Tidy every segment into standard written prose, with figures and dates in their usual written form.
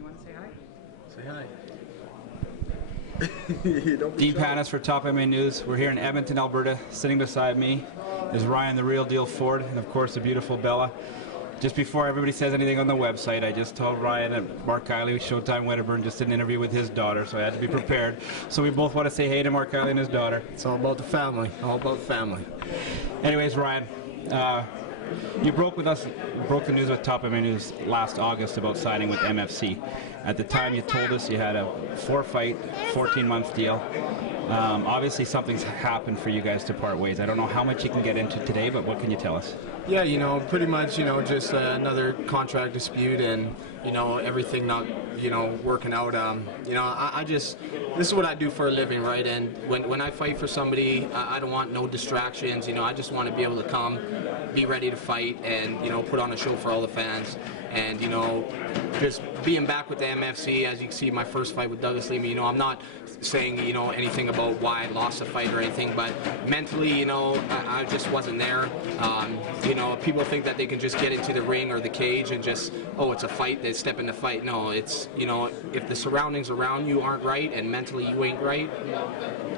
you want to say hi? Say hi. Dean Panis for Top MMA News. We're here in Edmonton, Alberta. Sitting beside me is Ryan the Real Deal Ford, and of course the beautiful Bella. Just before everybody says anything on the website, I just told Ryan that Mark Kiley, Showtime Wedderburn, just did an interview with his daughter, so I had to be prepared. So we both want to say hey to Mark Kiley and his daughter. It's all about the family. All about the family. Anyways, Ryan, you broke the news with Top MMA News last August about signing with MFC. At the time, you told us you had a 4-fight, 14-month deal. Obviously, something's happened for you guys to part ways. I don't know how much you can get into today, but what can you tell us? Yeah, pretty much, just another contract dispute and, everything not, working out. I just, this is what I do for a living, right? And when I fight for somebody, I don't want no distractions. I just want to be able to come, be ready to fight and, put on a show for all the fans. And, just being back with the MFC, as you can see, my first fight with Douglas Lima, I'm not saying, anything about why I lost a fight or anything, but mentally, I just wasn't there. People think that they can just get into the ring or the cage and just, oh, it's a fight, they step in the fight. No, it's, if the surroundings around you aren't right and mentally you ain't right,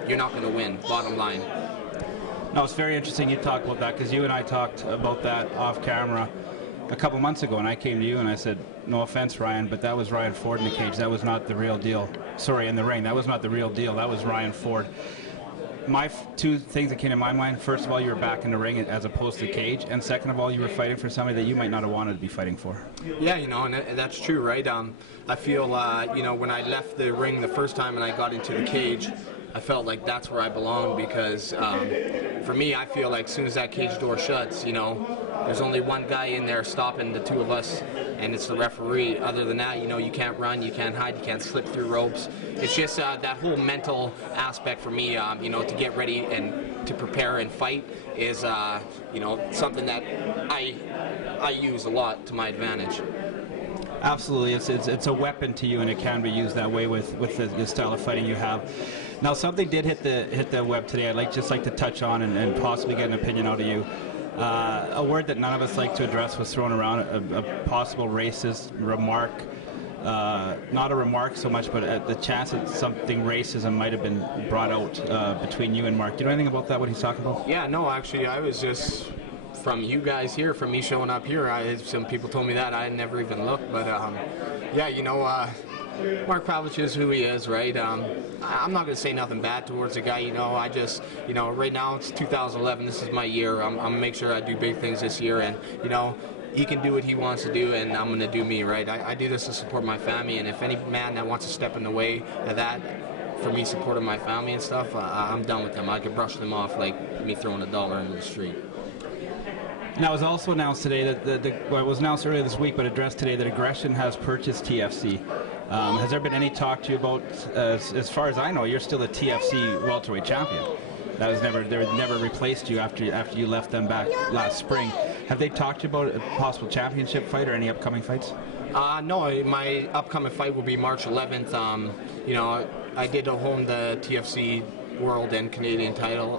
you're not going to win, bottom line. No, it's very interesting you talk about that, because you and I talked about that off camera a couple months ago, and I came to you and I said, no offense, Ryan, but that was Ryan Ford in the cage. That was not the real deal. Sorry, in the ring. That was not the real deal. That was Ryan Ford. My two things that came to my mind, first of all, you were back in the ring as opposed to the cage, and second of all, you were fighting for somebody that you might not have wanted to be fighting for. Yeah, and that's true, right? I feel, when I left the ring the first time and I got into the cage, I felt like that's where I belonged, because for me, I feel like as soon as that cage door shuts, there's only one guy in there stopping the two of us, and it's the referee. Other than that, you can't run, you can't hide, you can't slip through ropes. It's just that whole mental aspect for me, to get ready and to prepare and fight is, something that I use a lot to my advantage. Absolutely, it's a weapon to you, and it can be used that way with the style of fighting you have. Now, something did hit the web today. I'd just like to touch on and possibly get an opinion out of you. A word that none of us like to address was thrown around, a possible racist remark. Not a remark so much, but the chance that something racism might have been brought out between you and Mark. Do you know anything about that, what he's talking about? Yeah, no, actually, I was just, from you guys here, from me showing up here, some people told me that. I had never even looked, but Mark Pavic is who he is, right? I'm not going to say nothing bad towards the guy, I just, right now it's 2011, this is my year. I'm going to make sure I do big things this year, and, he can do what he wants to do, and I'm going to do me, right? I do this to support my family, and if any man that wants to step in the way of that, for me supporting my family and stuff, I'm done with them. I can brush them off like me throwing $1 into the street. Now, it was also announced today that it was announced earlier this week, but addressed today, that Aggression has purchased TFC. Has there been any talk to you about, as far as I know, you're still a TFC welterweight champion? That was never replaced you after you left them back last spring. Have they talked to you about a possible championship fight or any upcoming fights? No, my upcoming fight will be March 11th. I did hone the TFC world and Canadian title,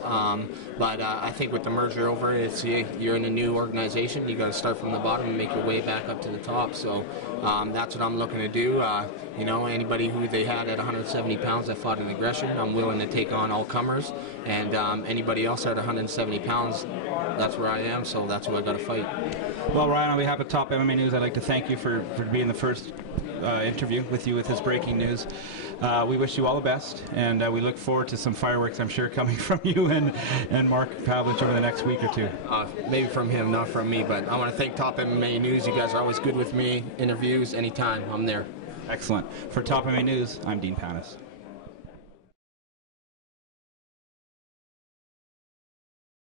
but I think with the merger over, you're in a new organization. You got to start from the bottom and make your way back up to the top. So that's what I'm looking to do. Anybody who they had at 170 pounds that fought in Aggression, I'm willing to take on all comers, and anybody else at 170 pounds, that's where I am. So that's who I got to fight. Well, Ryan, on behalf of Top MMA News, I'd like to thank you for being the first interview with you with this breaking news. We wish you all the best, and we look forward to some fireworks, I'm sure, coming from you and Mark Pavic over the next week or two. Maybe from him, not from me, but I want to thank Top MMA News. You guys are always good with me. Interviews, anytime, I'm there. Excellent. For Top MMA News, I'm Dean Panis.